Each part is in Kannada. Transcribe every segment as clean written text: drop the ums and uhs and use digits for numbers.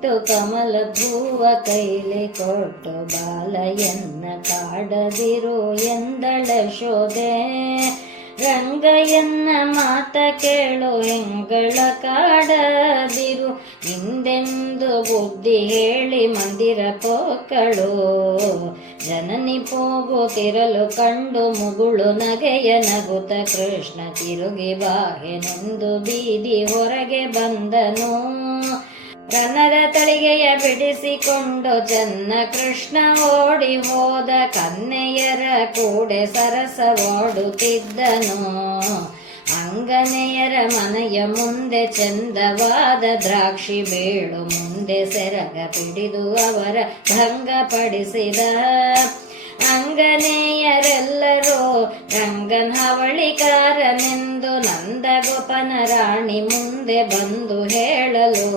ಇಟ್ಟು ಕಮಲ ಧ್ರುವ ಕೈಲಿ ಕೊಟ್ಟು ಬಾಲಯನ್ನ ಕಾಡದಿರು ಎಂದಳ ಶೋದೆ. ರಂಗಯ್ಯನ ಮಾತ ಕೇಳು ಎಂಗಳ ಕಾಡದಿರು, ಹಿಂದೆಂದು ಬುದ್ಧಿ ಹೇಳಿ ಮಂದಿರ ಪೋಕಳು. ಜನನಿ ಹೋಗುತ್ತಿರಲು ಕಂಡು ಮುಗುಳು ನಗೆಯ ನಗುತ್ತ ಕೃಷ್ಣ ತಿರುಗಿ ಬಾಹೆನೆಂದು ಬೀದಿ ಹೊರಗೆ ಬಂದನು. ರಣದ ತಳಿಗೆಯ ಬಿಡಿಸಿಕೊಂಡು ಚೆನ್ನ ಕೃಷ್ಣ ಓಡಿ ಹೋದ, ಕನ್ನೆಯರ ಕೂಡೆ ಸರಸವಾಡುತ್ತಿದ್ದನು. ಅಂಗನೆಯರ ಮನೆಯ ಮುಂದೆ ಚಂದವಾದ ದ್ರಾಕ್ಷಿ ಬೇಳು ಮುಂದೆ ಸೆರಗ ಪಿಡಿದು ಅವರ ಭಂಗಪಡಿಸಿದ. ಅಂಗನೆಯರೆಲ್ಲರೂ ರಂಗನ್ ಹವಳಿಕಾರನೆಂದು ನಂದಗೋಪನ ರಾಣಿ ಮುಂದೆ ಬಂದು ಹೇಳಲು,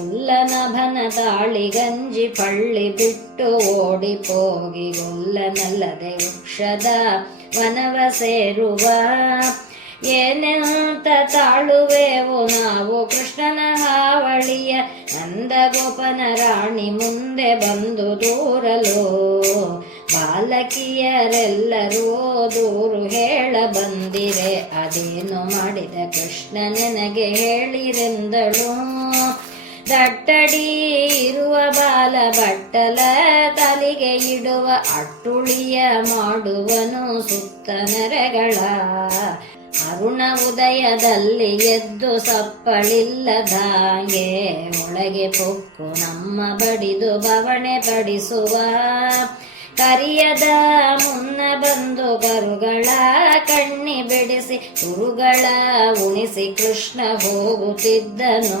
ಉಲ್ಲನಭನ ತಾಳಿ ಗಂಜಿ ಪಳ್ಳಿ ಬಿಟ್ಟು ಓಡಿಪೋಗಿ ಗೊಲ್ಲನಲ್ಲದೆ ವೃಕ್ಷದ ವನವ ಸೇರುವ. ಏನೆಂತ ತಾಳುವೆವು ನಾವು ಕೃಷ್ಣನ ಹಾವಳಿಯ, ನಂದಗೋಪನ ರಾಣಿ ಮುಂದೆ ಬಂದು ದೂರಲು. ಬಾಲಕಿಯರೆಲ್ಲರೂ ದೂರು ಹೇಳ ಬಂದಿರೆ, ಅದೇನು ಮಾಡಿದ ಕೃಷ್ಣ ನನಗೆ ಹೇಳಿರೆಂದಳು. ದಟ್ಟಡಿ ಇರುವ ಬಾಲ ಬಟ್ಟಲ ತಲೆಗೆ ಇಡುವ, ಅಟ್ಟುಳಿಯ ಮಾಡುವನು ಸುತ್ತ ನರಗಳ. ಅರುಣ ಉದಯದಲ್ಲಿ ಎದ್ದು ಸಪ್ಪಳಿಲ್ಲದಾಗೆ ಒಳಗೆ ಪೊಕ್ಕು ನಮ್ಮ ಬಡಿದು ಬವಣೆ ಪಡಿಸುವ. ಕರಿಯದ ಮುನ್ನ ಬಂದು ಕರುಗಳ ಕಣ್ಣಿ ಬಿಡಿಸಿ ಕುರುಗಳ ಉಣಿಸಿ ಕೃಷ್ಣ ಹೋಗುತ್ತಿದ್ದನು.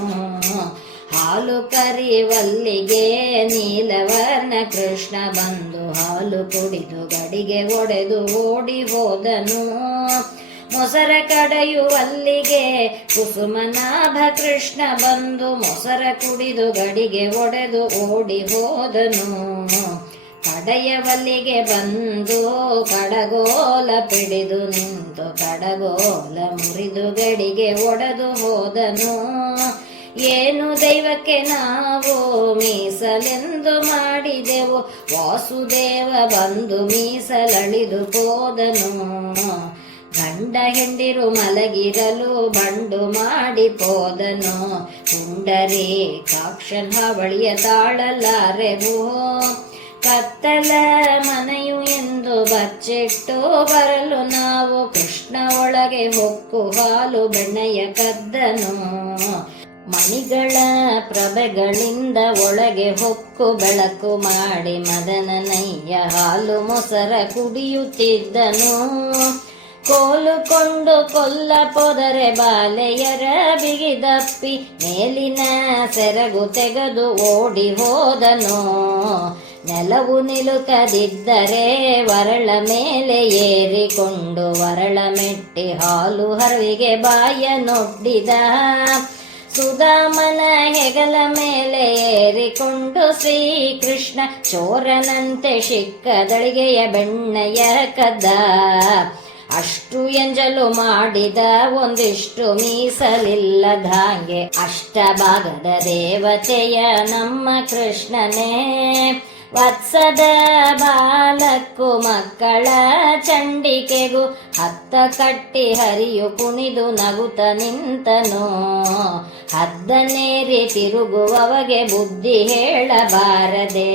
ಹಾಲು ಕರಿವಲ್ಲಿಗೆ ನೀಲವರ್ಣ ಕೃಷ್ಣ ಬಂದು ಹಾಲು ಕುಡಿದು ಗಡಿಗೆ ಒಡೆದು ಓಡಿ ಹೋದನು. ಮೊಸರ ಕಡೆಯುವಲ್ಲಿಗೆ ಕುಸುಮನಾಭ ಕೃಷ್ಣ ಬಂದು ಮೊಸರ ಕುಡಿದು ಗಡಿಗೆ ಒಡೆದು ಓಡಿ ಹೋದನು. ಕಡೆಯವಲ್ಲಿಗೆ ಬಂದು ಕಡಗೋಲ ಪಿಡಿದು ನಿಂತು ಕಡಗೋಲ ಮುರಿದು ಗಡಿಗೆ ಒಡೆದು ಹೋದನು. ಏನು ದೈವಕ್ಕೆ ನಾವು ಮೀಸಲೆಂದು ಮಾಡಿದೆವು, ವಾಸುದೇವ ಬಂದು ಮೀಸಲಳಿದು ಹೋದನು. ಗಂಡ ಹೆಂಡಿರು ಮಲಗಿರಲು ಬಂಡು ಮಾಡಿ ಪೋದನು. ಪುಂಡರಿ ಕಾಕ್ಷನ್ ಹಾವಳಿಯ ತಾಳಲಾರೆವು, ಕತ್ತಲ ಮನೆಯು ಎಂದು ಬಚ್ಚಿಟ್ಟು ಬರಲು ನಾವು. ಕೃಷ್ಣ ಒಳಗೆ ಹೊಕ್ಕು ಹಾಲು ಬೆಣ್ಣೆಯ ಕದ್ದನು. ಮಣಿಗಳ ಪ್ರಭೆಗಳಿಂದ ಒಳಗೆ ಹೊಕ್ಕು ಬೆಳಕು ಮಾಡಿ ಮದನನಯ್ಯ ಹಾಲು ಮೊಸರ ಕುಡಿಯುತ್ತಿದ್ದನು. ಕೋಲುಕೊಂಡು ಕೊಲ್ಲ ಪೊದರೆ ಬಾಲೆಯರ ಬಿಗಿದಪ್ಪಿ ಮೇಲಿನ ಸೆರಗು ತೆಗೆದು ಓಡಿ ಹೋದನು. ನೆಲವು ನಿಲುಕದಿದ್ದರೆ ವರಳ ಮೇಲೆ ಏರಿಕೊಂಡು ವರಳ ಮೆಟ್ಟಿ ಹಾಲು ಹರವಿಗೆ ಬಾಯ ನೊಡ್ಡಿದ. ಸುಧಾಮನ ಹೆಗಲ ಮೇಲೆ ಏರಿಕೊಂಡು ಶ್ರೀಕೃಷ್ಣ ಚೋರನಂತೆ ಶಿಕ್ಕದಳಿಗೆಯ ಬೆಣ್ಣೆಯ ಕದ್ದ. ಅಷ್ಟು ಎಂಜಲು ಮಾಡಿದ ಒಂದಿಷ್ಟು ಮೀಸಲಿಲ್ಲದಾಂಗೆ ಅಷ್ಟಭಾಗದ ದೇವತೆಯ ನಮ್ಮ ಕೃಷ್ಣನೇ. ವತ್ಸದ ಬಾಲಕ್ಕೂ ಮಕ್ಕಳ ಚಂಡಿಕೆಗೂ ಹತ್ತ ಕಟ್ಟಿ ಹರಿಯು ಕುಣಿದು ನಗುತ್ತ ನಿಂತನು. ಹದ್ದನೇರಿ ತಿರುಗುವವಗೆ ಬುದ್ಧಿ ಹೇಳಬಾರದೆ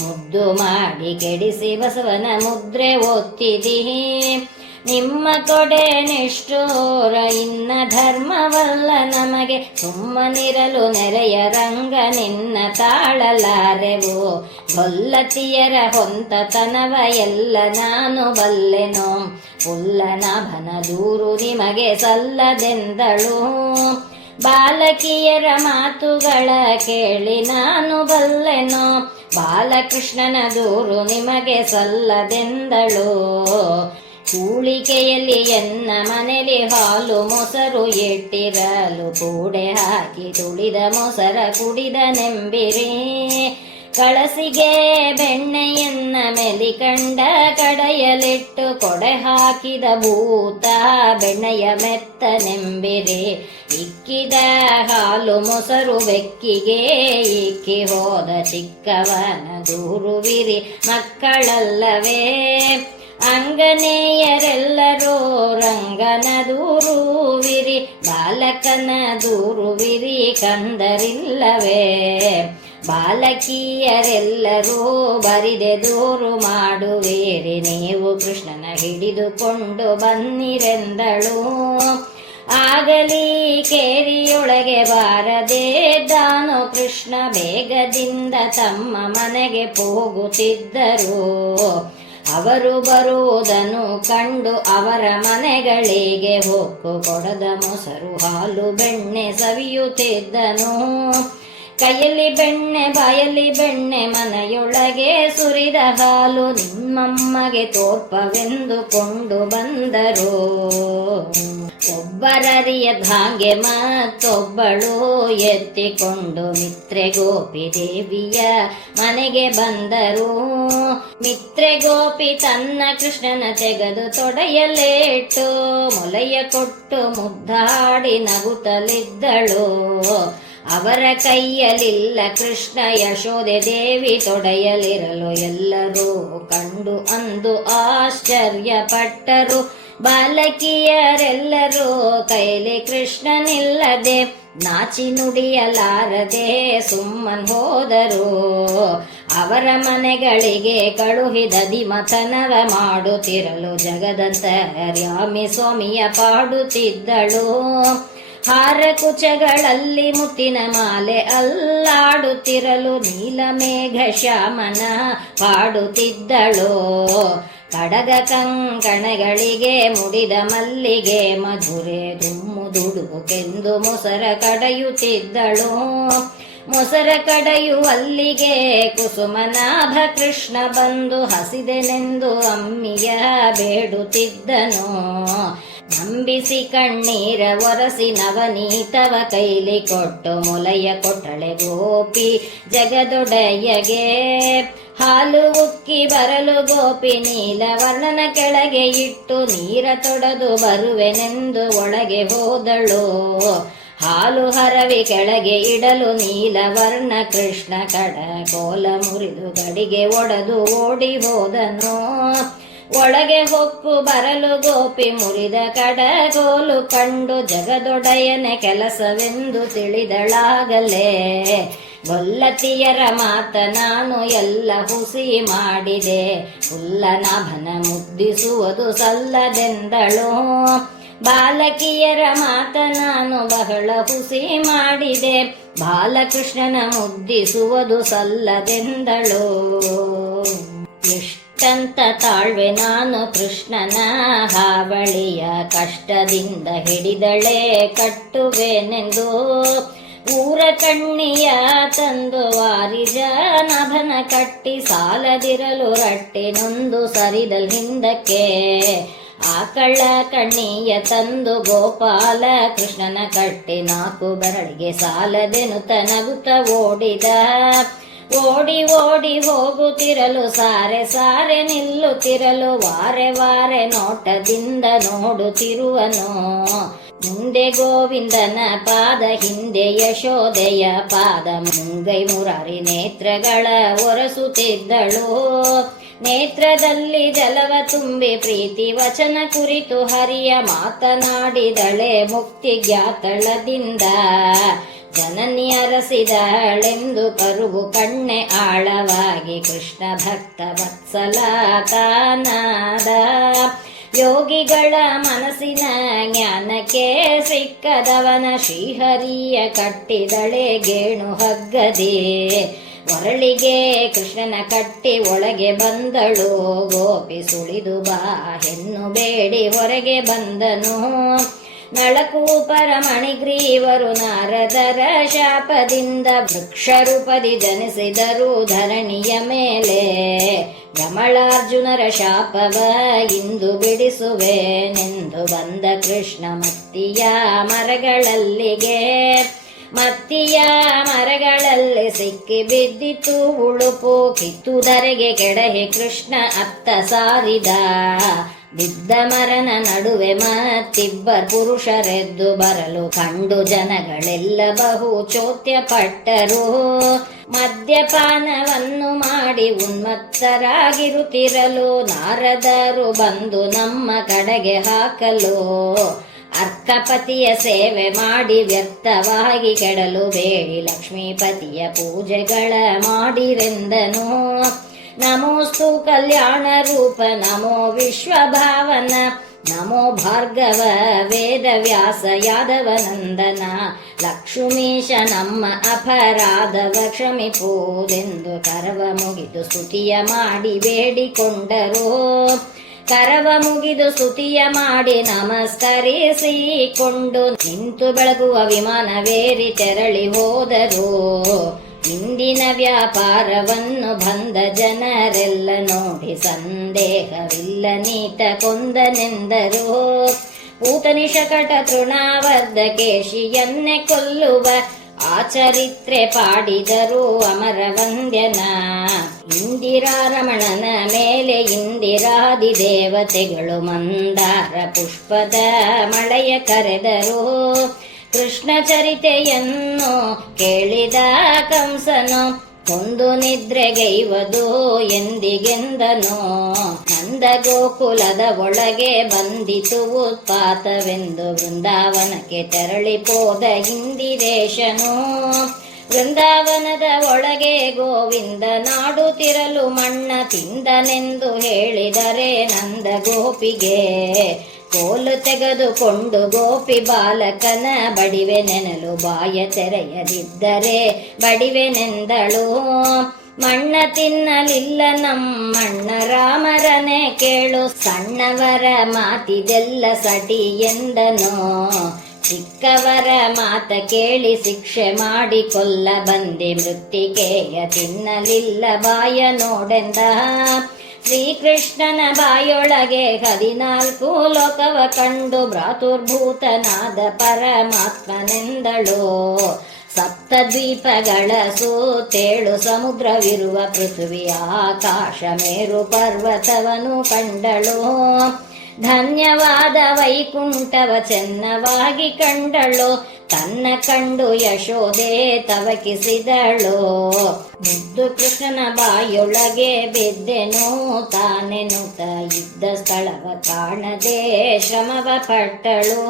ಮುದ್ದು ಮಾಡಿ ಕೆಡಿಸಿ ಬಸವನ ಮುದ್ರೆ ಒತ್ತಿದಿ. ನಿಮ್ಮ ಕೊಡೆ ನಿಷ್ಠೂರ ಇನ್ನ ಧರ್ಮವಲ್ಲ ನಮಗೆ, ಸುಮ್ಮನಿರಲು ನೆರೆಯ ರಂಗ ನಿನ್ನ ತಾಳಲಾರೆವು. ಗೊಲ್ಲತಿಯರ ಹೊಂತತನವ ಎಲ್ಲ ನಾನು ಬಲ್ಲೆನೋ, ಪುಲ್ಲನಾಭನ ದೂರು ನಿಮಗೆ ಸಲ್ಲದೆಂದಳು. ಬಾಲಕಿಯರ ಮಾತುಗಳ ಕೇಳಿ ನಾನು ಬಲ್ಲೆನೋ, ಬಾಲಕೃಷ್ಣನ ದೂರು ನಿಮಗೆ ಸಲ್ಲದೆಂದಳು. ಕೂಳಿಕೆಯಲ್ಲಿ ಎನ್ನ ಮನೆಯಲ್ಲಿ ಹಾಲು ಮೊಸರು ಇಟ್ಟಿರಲು ಕೂಡೆ ಹಾಕಿ ತುಳಿದ ಮೊಸರ ಕುಡಿದ ನೆಂಬಿರಿ. ಕಳಸಿಗೆ ಬೆಣ್ಣೆಯನ್ನ ಮೆಲಿಕಂಡ ಕಡೆಯಲಿಟ್ಟು ಕೊಡೆ ಹಾಕಿದ ಭೂತ ಬೆಣ್ಣೆಯ ಮೆತ್ತನೆಂಬಿರಿ ಇಕ್ಕಿದ ಹಾಲು ಮೊಸರು ಬೆಕ್ಕಿಗೆ ಇಕ್ಕಿ ಹೋದ ಚಿಕ್ಕವನ ದೂರುವಿರಿ ಮಕ್ಕಳಲ್ಲವೇ ಅಂಗನೇಯರೆಲ್ಲರೂ ರಂಗನ ದೂರುವಿರಿ ಬಾಲಕನ ದೂರುವಿರಿ ಕಂದರಿಲ್ಲವೇ ಬಾಲಕಿಯರೆಲ್ಲರೂ ಬರಿದೆ ದೂರು ಮಾಡುವಿರಿ ನೀವು ಕೃಷ್ಣನ ಹಿಡಿದುಕೊಂಡು ಬನ್ನಿರೆಂದಳು ಆಗಲಿ ಕೇರಿಯೊಳಗೆ ಬಾರದೆ ದಾನೋ ಕೃಷ್ಣ ಬೇಗದಿಂದ ತಮ್ಮ ಮನೆಗೆ ಹೋಗುತ್ತಿದ್ದರು ಅವರು ಬರುವುದನ್ನು ಕಂಡು ಅವರ ಮನೆಗಳಿಗೆ ಹೊಕ್ಕು ಕೊಡದ ಮೊಸರು ಹಾಲು ಬೆಣ್ಣೆ ಸವಿಯುತ್ತಿದ್ದನು ಕೈಯಲ್ಲಿ ಬೆಣ್ಣೆ ಬಾಯಲ್ಲಿ ಬೆಣ್ಣೆ ಮನೆಯೊಳಗೆ ಸುರಿದ ಹಾಲು ನಿಮ್ಮಮ್ಮಗೆ ತೋರ್ಪವೆಂದುಕೊಂಡು ಬಂದರು ಒಬ್ಬರರಿಯದ ಹಾಗೆ ಮತ್ತೊಬ್ಬಳು ಎತ್ತಿಕೊಂಡು ಮಿತ್ರೆ ಗೋಪಿ ದೇವಿಯ ಮನೆಗೆ ಬಂದರು ಮಿತ್ರೆ ಗೋಪಿ ತನ್ನ ಕೃಷ್ಣನ ತೆಗೆದು ತೊಡೆಯಲೇಟ್ಟು ಮೊಲೆಯ ಕೊಟ್ಟು ಮುದ್ದಾಡಿ ನಗುತ್ತಲಿದ್ದಳು ಅವರ ಕೈಯಲಿಲ್ಲ ಕೃಷ್ಣ ಯಶೋದೆ ದೇವಿ ತೊಡೆಯಲಿರಲು ಎಲ್ಲರೂ ಕಂಡು ಅಂದು ಆಶ್ಚರ್ಯಪಟ್ಟರು ಬಾಲಕಿಯರೆಲ್ಲರೂ ಕೈಲಿ ಕೃಷ್ಣನಿಲ್ಲದೆ ನಾಚಿ ನುಡಿಯಲಾರದೆ ಸುಮ್ಮನ್ ಹೋದರು ಅವರ ಮನೆಗಳಿಗೆ ಕಳುಹಿದ ದಿಮತನವ ಮಾಡುತ್ತಿರಲು ಜಗದಂತರ್ಯಾಮಿ ಸ್ವಾಮಿಯ ಪಾಡುತ್ತಿದ್ದಳು ಹಾರ ಕುಚಗಳಲ್ಲಿ ಮುತ್ತಿನ ಮಾಲೆ ಅಲ್ಲಾಡುತ್ತಿರಲು ನೀಲಮೇಘ ಶ್ಯಾಮನ ಪಾಡುತ್ತಿದ್ದಳು ಕಡಗ ಕಂಕಣಗಳಿಗೆ ಮುಡಿದ ಮಲ್ಲಿಗೆ ಮಧುರೆ ದುಮ್ಮು ದುಡುಕೆಂದು ಮೊಸರ ಕಡೆಯುತ್ತಿದ್ದಳು ಮೊಸರ ಕಡೆಯುವಲ್ಲಿಗೆ ಕುಸುಮನಾಭ ಕೃಷ್ಣ ಬಂದು ಹಸಿದೆನೆಂದು ಅಮ್ಮಿಯ ಬೇಡುತ್ತಿದ್ದನು ನಂಬಿಸಿ ಕಣ್ಣೀರ ಒರಸಿ ನವನೀತವ ಕೈಲಿ ಕೊಟ್ಟು ಮೊಲೆಯ ಕೊಟ್ಟಳೆ ಗೋಪಿ ಜಗದೊಡೆಯಗೆ ಹಾಲು ಉಕ್ಕಿ ಬರಲು ಗೋಪಿ ನೀಲವರ್ಣನ ಕೆಳಗೆ ಇಟ್ಟು ನೀರ ತೊಡೆದು ಬರುವೆನೆಂದು ಒಳಗೆ ಹೋದಳು ಹಾಲು ಹರವಿ ಕೆಳಗೆ ಇಡಲು ನೀಲವರ್ಣ ಕೃಷ್ಣ ಕಡ ಕೋಲ ಮುರಿದು ಗಡಿಗೆ ಒಡೆದು ಓಡಿ ಹೋದನು ಒಳಗೆ ಹೊಕ್ಕು ಬರಲು ಗೋಪಿ ಮುರಿದ ಕಡಗೋಲು ಕಂಡು ಜಗದೊಡೆಯನೆ ಕೆಲಸವೆಂದು ತಿಳಿದಳಾಗಲೇ ಗೊಲ್ಲತಿಯರ ಮಾತ ನಾನು ಎಲ್ಲ ಹುಸಿ ಮಾಡಿದೆ ಹುಲ್ಲನಾಭನ ಮುದ್ದಿಸುವುದು ಸಲ್ಲದೆಂದಳು ಬಾಲಕಿಯರ ಮಾತ ನಾನು ಬಹಳ ಹುಸಿ ಮಾಡಿದೆ ಬಾಲಕೃಷ್ಣನ ಮುದ್ದಿಸುವುದು ಸಲ್ಲದೆಂದಳು ಎಷ್ಟಂತ ತಾಳ್ವೆ ನಾನು ಕೃಷ್ಣನ ಹಾವಳಿಯ ಕಷ್ಟದಿಂದ ಹಿಡಿದಳೆ ಕಟ್ಟುವೆನೆಂದು ಊರ ಕಣ್ಣಿಯ ತಂದು ವಾರಿಜ ನಭನ ಕಟ್ಟಿ ಸಾಲದಿರಲು ರಟ್ಟಿನೊಂದು ಸರಿದಲ್ ಹಿಂದಕ್ಕೆ ಆಕಳ ಕಣ್ಣಿಯ ತಂದು ಗೋಪಾಲ ಕೃಷ್ಣನ ಕಟ್ಟಿ ನಾಲ್ಕು ಬೆರಳಿಗೆ ಸಾಲದೆನುತ ನಗುತ್ತ ಓಡಿದ ಓಡಿ ಓಡಿ ಹೋಗುತ್ತಿರಲು ಸಾರೆ ಸಾರೆ ನಿಲ್ಲುತ್ತಿರಲು ವಾರೆ ವಾರೆ ನೋಟದಿಂದ ನೋಡುತ್ತಿರುವನು ಮುಂದೆ ಗೋವಿಂದನ ಪಾದ ಹಿಂದೆ ಯಶೋದೆಯ ಪಾದ ಮುಂಗೈ ಮುರಾರಿ ನೇತ್ರಗಳ ಒರೆಸುತ್ತಿದ್ದಳು ನೇತ್ರದಲ್ಲಿ ಜಲವ ತುಂಬಿ ಪ್ರೀತಿ ವಚನ ಕುರಿತು ಹರಿಯ ಮಾತನಾಡಿದಳೆ ಮುಕ್ತಿ ಜ್ಞಾತಳದಿಂದ ಜನನಿ ಅರಸಿದಳೆಂದು ಕರುವು ಕಣ್ಣೆ ಆಳವಾಗಿ ಕೃಷ್ಣ ಭಕ್ತ ವತ್ಸಲ ತಾನಾದ ಯೋಗಿಗಳ ಮನಸ್ಸಿನ ಜ್ಞಾನಕ್ಕೆ ಸಿಕ್ಕದವನ ಶ್ರೀಹರಿಯ ಕಟ್ಟಿದಳೆ ಗೇಣು ಹಗ್ಗದೆ ಒರಳಿಗೆ ಕೃಷ್ಣನ ಕಟ್ಟಿ ಒಳಗೆ ಬಂದಳು ಗೋಪಿ ಸುಳಿದು ಬಾ ಹೆಣ್ಣು ಬೇಡಿ ಹೊರಗೆ ಬಂದನು ನಳಕೂಪರ ಮಣಿಗ್ರೀವರು ನಾರದರ ಶಾಪದಿಂದ ವೃಕ್ಷರೂಪದಿ ಜನಿಸಿದರು ಧರಣಿಯ ಮೇಲೆ ಕಮಲಾರ್ಜುನರ ಶಾಪವ ಇಂದು ಬಿಡಿಸುವೆನೆಂದು ಬಂದ ಕೃಷ್ಣ ಮತ್ತಿಯ ಮರಗಳಲ್ಲಿಗೆ ಮತ್ತಿಯ ಮರಗಳಲ್ಲಿ ಸಿಕ್ಕಿ ಬಿದ್ದಿತು ಉಳುಪು, ಕಿತ್ತುದರೆಗೆ ಕೆಡಹೆ ಕೃಷ್ಣ ಅತ್ತ ಸಾರಿದ. ಬಿದ್ದ ಮರನ ನಡುವೆ ಮತ್ತಿಬ್ಬರು ಪುರುಷರೆದ್ದು ಬರಲು ಕಂಡು ಜನಗಳೆಲ್ಲ ಬಹು ಚೋತ್ಯ ಪಟ್ಟರು. ಮದ್ಯಪಾನವನ್ನು ಮಾಡಿ ಉನ್ಮತ್ತರಾಗಿರುತ್ತಿರಲು ನಾರದರು ಬಂದು ನಮ್ಮ ಕಡೆಗೆ ಹಾಕಲು. ಅರ್ಕಪತಿಯ ಸೇವೆ ಮಾಡಿ ವ್ಯರ್ಥವಾಗಿ ಕೆಡಲು ಬೇಡಿ ಲಕ್ಷ್ಮೀಪತಿಯ ಪೂಜೆಗಳ ಮಾಡಿರೆಂದನು. ನಮೋಸ್ತು ಕಲ್ಯಾಣ ರೂಪ ನಮೋ ವಿಶ್ವಭಾವನ, ನಮೋ ಭಾರ್ಗವ ವೇದ ವ್ಯಾಸ ಯಾದವ ನಂದನ. ಲಕ್ಷ್ಮೀಶ ನಮ್ಮ ಅಪರಾಧವ ಕ್ಷಮಿಪುದೆಂದು ಕರವ ಮುಗಿದು ಸ್ತುತಿಯ ಮಾಡಿ ಬೇಡಿಕೊಂಡರು. ಕರವ ಮುಗಿದು ಸ್ತುತಿಯ ಮಾಡಿ ನಮಸ್ಕರಿಸಿಕೊಂಡು ನಿಂತು ಬೆಳಗುವ ವಿಮಾನವೇರಿ ತೆರಳಿ ಹೋದರು. ಇಂದಿನ ವ್ಯಾಪಾರವನ್ನು ಬಂದ ಜನರೆಲ್ಲ ನೋಡಿ ಸಂದೇಹವಿಲ್ಲ ನೀತ ಕೊಂದನೆಂದರು. ಪೂತನಿ ಶಕಟ ತೃಣಾವರ್ಧ ಕೇಶಿಯನ್ನೇ ಕೊಲ್ಲುವ ಆಚರಿತ್ರೆ ಪಾಡಿದರು ಅಮರ ವಂದ್ಯನ. ಇಂದಿರಾರಮಣನ ಮೇಲೆ ಇಂದಿರಾದಿ ದೇವತೆಗಳು ಮಂದಾರ ಪುಷ್ಪದ ಮಳೆಯ ಕರೆದರು. ಕೃಷ್ಣ ಚರಿತೆಯನ್ನು ಕೇಳಿದ ಕಂಸನು ಕೊಂದು ನಿದ್ರೆಗೈವದು ಎಂದಿಗೆಂದನು. ನಂದ ಗೋಕುಲದ ಒಳಗೆ ಬಂದಿತು ಉತ್ಪಾತವೆಂದು ವೃಂದಾವನಕ್ಕೆ ತೆರಳಿಪೋದ ಇಂದಿರೇಶನು. ವೃಂದಾವನದ ಒಳಗೆ ಗೋವಿಂದ ನಾಡುತ್ತಿರಲು ಮಣ್ಣ ತಿಂದನೆಂದು ಹೇಳಿದರೆ ನಂದ ಗೋಪಿಗೆ ಕೋಲು ತೆಗೆದುಕೊಂಡು ಗೋಪಿ ಬಾಲಕನ ಬಡಿವೆ ನೆನಲು ಬಾಯ ತೆರೆಯದಿದ್ದರೆ ಬಡಿವೆನೆಂದಳು. ಮಣ್ಣ ತಿನ್ನಲಿಲ್ಲ ನಮ್ಮಣ್ಣ ರಾಮರನೆ ಕೇಳು, ಸಣ್ಣವರ ಮಾತಿದೆಲ್ಲ ಸಟಿ ಎಂದನು. ಚಿಕ್ಕವರ ಮಾತ ಕೇಳಿ ಶಿಕ್ಷೆ ಮಾಡಿ ಕೊಲ್ಲ ಬಂದೆ ಮೃತ್ತಿಕೆಯ ತಿನ್ನಲಿಲ್ಲ ಬಾಯ ನೋಡೆಂದ. ಶ್ರೀಕೃಷ್ಣನ ಬಾಯೊಳಗೆ 14 ಲೋಕವ ಕಂಡು ಭ್ರಾತುರ್ಭೂತನಾದ ಪರಮಾತ್ಮನೆಂದಳು. ಸಪ್ತದ್ವೀಪಗಳ ಸೂತೇಳು ಸಮುದ್ರವಿರುವ ಪೃಥ್ವಿ ಆಕಾಶ ಮೇರು ಪರ್ವತವನು ಕಂಡಳು. ಧನ್ಯವಾದ ವೈಕುಂಠವ ಚೆನ್ನವಾಗಿ ಕಂಡಳು. ತನ್ನ ಕಂಡು ಯಶೋದೆ ತವಕಿಸಿದಳು. ಮುದ್ದು ಕೃಷ್ಣನ ಬಾಯೊಳಗೆ ಬಿದ್ದೆನು ತಾನೆನುತ ಇದ್ದ ಸ್ಥಳವ ಕಾಣದೆ ಶ್ರಮವ ಪಟ್ಟಳು.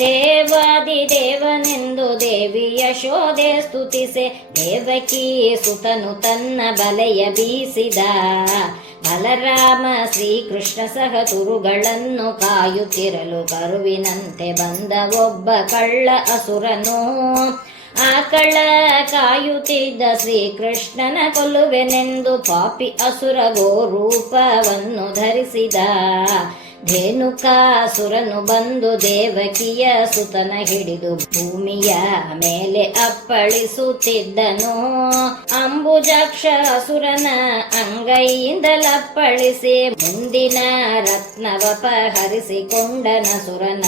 ದೇವಾದಿ ದೇವನೆಂದು ದೇವಿ ಯಶೋದೆ ಸ್ತುತಿಸೆ ದೇವಕಿ ಸುತನು ತನ್ನ ಬಲೆಯ ಬೀಸಿದ. ಬಲರಾಮ ಶ್ರೀಕೃಷ್ಣ ಸಹ ತುರುಗಳನ್ನು ಕಾಯುತ್ತಿರಲು ಕರುವಿನಂತೆ ಬಂದ ಒಬ್ಬ ಕಳ್ಳ ಅಸುರನು. ಆ ಕಳ್ಳ ಕಾಯುತ್ತಿದ್ದ ಶ್ರೀಕೃಷ್ಣನ ಕೊಲ್ಲುವೆನೆಂದು ಪಾಪಿ ಅಸುರ ಗೋರೂಪವನ್ನು ಧರಿಸಿದ. ಧೇನುಕಾಸುರನು ಬಂದು ದೇವಕಿಯ ಸುತನ ಹಿಡಿದು ಭೂಮಿಯ ಮೇಲೆ ಅಪ್ಪಳಿಸುತ್ತಿದ್ದನು. ಅಂಬುಜಾಕ್ಷ ಅಸುರನ ಅಂಗೈಯಿಂದಲಪ್ಪಳಿಸಿ ಮುಂದಿನ ರತ್ನವಪಹರಿಸಿಕೊಂಡನ ಸುರನ.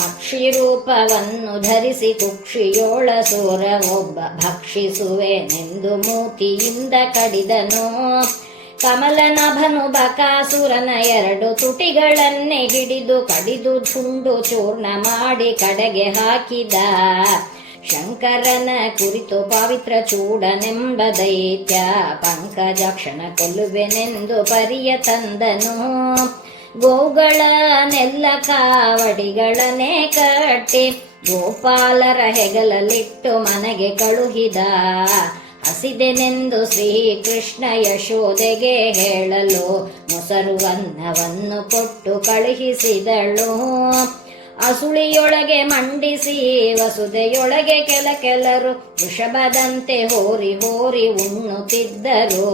ಪಕ್ಷಿ ರೂಪವನ್ನು ಧರಿಸಿ ಕುಕ್ಷಿಯೋಳ ಸುರ ಒಬ್ಬ ಭಕ್ಷಿಸುವೆನೆಂದು ಮೂತಿಯಿಂದ ಕಡಿದನು. ಕಮಲನಭನು ಬಕಾಸುರನ 2 ತುಟಿಗಳನ್ನೇ ಹಿಡಿದು ಕಡಿದು ತುಂಡು ಚೂರ್ಣ ಮಾಡಿ ಕಡೆಗೆ ಹಾಕಿದ. ಶಂಕರನ ಕುರಿತು ಪವಿತ್ರ ಚೂಡನೆಂಬ ದೈತ್ಯ ಪಂಕಜಾಕ್ಷನ ಕೊಲ್ಲುವೆನೆಂದು ಪರಿಯ ತಂದನು. ಗೋಗಳನ್ನೆಲ್ಲ ಕಾವಡಿಗಳನ್ನೇ ಕಟ್ಟಿ ಗೋಪಾಲರ ಹೆಗಲಲ್ಲಿಟ್ಟು ಮನೆಗೆ ಕಳುಹಿದ. ಹಸಿದೆನೆಂದು ಶ್ರೀಕೃಷ್ಣ ಯಶೋದೆಗೆ ಹೇಳಲು ಮೊಸರು ಅನ್ನವನ್ನು ಕೊಟ್ಟು ಕಳುಹಿಸಿದಳು. ಅಸುಳಿಯೊಳಗೆ ಮಂಡಿಸಿ ವಸುದೆಯೊಳಗೆ ಕೆಲರು ವೃಷಭದಂತೆ ಹೋರಿ ಹೋರಿ ಉಣ್ಣುತ್ತಿದ್ದರು.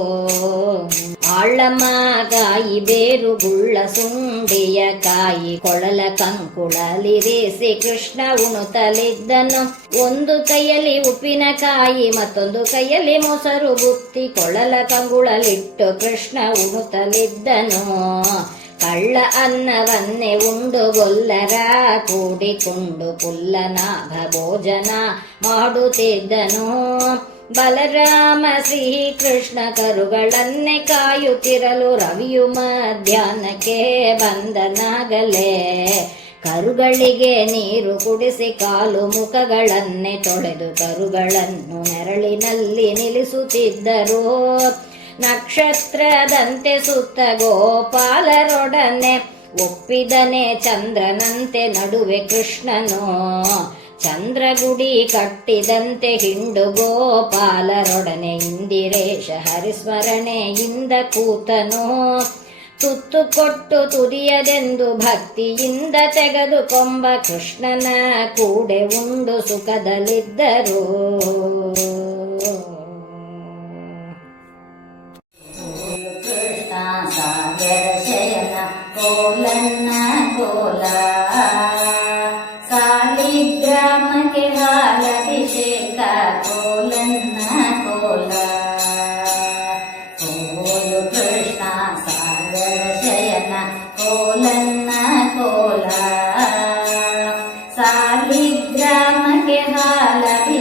ಆಳಮ್ಮ ಕಾಯಿ ಬೇರು ಗುಳ್ಳ ಸುಂಡಿಯ ಕಾಯಿ ಕೊಳಲ ಕಂಕುಳಲಿರಿಸಿ ಕೃಷ್ಣ ಉಣುತ್ತಲಿದ್ದನು. ಒಂದು ಕೈಯಲ್ಲಿ ಉಪ್ಪಿನಕಾಯಿ ಮತ್ತೊಂದು ಕೈಯಲ್ಲಿ ಮೊಸರು ಬುತ್ತಿ ಕೊಳಲ ಕಂಗುಳಲಿಟ್ಟು ಕೃಷ್ಣ ಉಣುತ್ತಲಿದ್ದನು. ಕಳ್ಳ ಅನ್ನವನ್ನೇ ಉಂಡು ಗೊಲ್ಲರ ಕೂಡಿಕೊಂಡು ಪುಲ್ಲನಾಭ ಭೋಜನ ಮಾಡುತ್ತಿದ್ದನು. ಬಲರಾಮ ಶ್ರೀಕೃಷ್ಣ ಕರುಗಳನ್ನೇ ಕಾಯುತ್ತಿರಲು ರವಿಯು ಮಧ್ಯಾಹ್ನಕ್ಕೆ ಬಂದನಾಗಲೇ ಕರುಗಳಿಗೆ ನೀರು ಕುಡಿಸಿ ಕಾಲು ಮುಖಗಳನ್ನೇ ತೊಳೆದು ಕರುಗಳನ್ನು ನೆರಳಿನಲ್ಲಿ ನಿಲ್ಲಿಸುತ್ತಿದ್ದರು. ನಕ್ಷತ್ರದಂತೆ ಸುತ್ತ ಗೋಪಾಲರೊಡನೆ ಒಪ್ಪಿದನೆ ಚಂದ್ರನಂತೆ ನಡುವೆ ಕೃಷ್ಣನು. ಚಂದ್ರಗುಡಿ ಕಟ್ಟಿದಂತೆ ಹಿಂಡು ಗೋಪಾಲರೊಡನೆ ಇಂದಿರೇಶ ಹರಿಸ್ಮರಣೆಯಿಂದ ಕೂತನು. ತುತ್ತು ಕೊಟ್ಟು ತುದಿಯದೆಂದು ಭಕ್ತಿಯಿಂದ ತೆಗೆದುಕೊಂಬ ಕೃಷ್ಣನ ಕೂಡೆ ಉಂಡು ಸುಖದಲ್ಲಿದ್ದರು. ಕೃಷ್ಣ ಸಾಗರ ಶಯನ ಕೋಲನ್ನ ಕೋಲ ಸಾಲಿಗ್ರಾಮಕ್ಕೆ ಹಾಲಭಿಷೇಕ ಕೋಲನ್ನ ಕೋಲ. ಕೋಲು ಕೃಷ್ಣ ಸಾಗರ ಶಯನ ಕೋಲನ್ನ ಕೋಲ ಸಾಲಿಗ್ರಾಮಕ್ಕೆ ಹಾಲಭಿಷೇಕ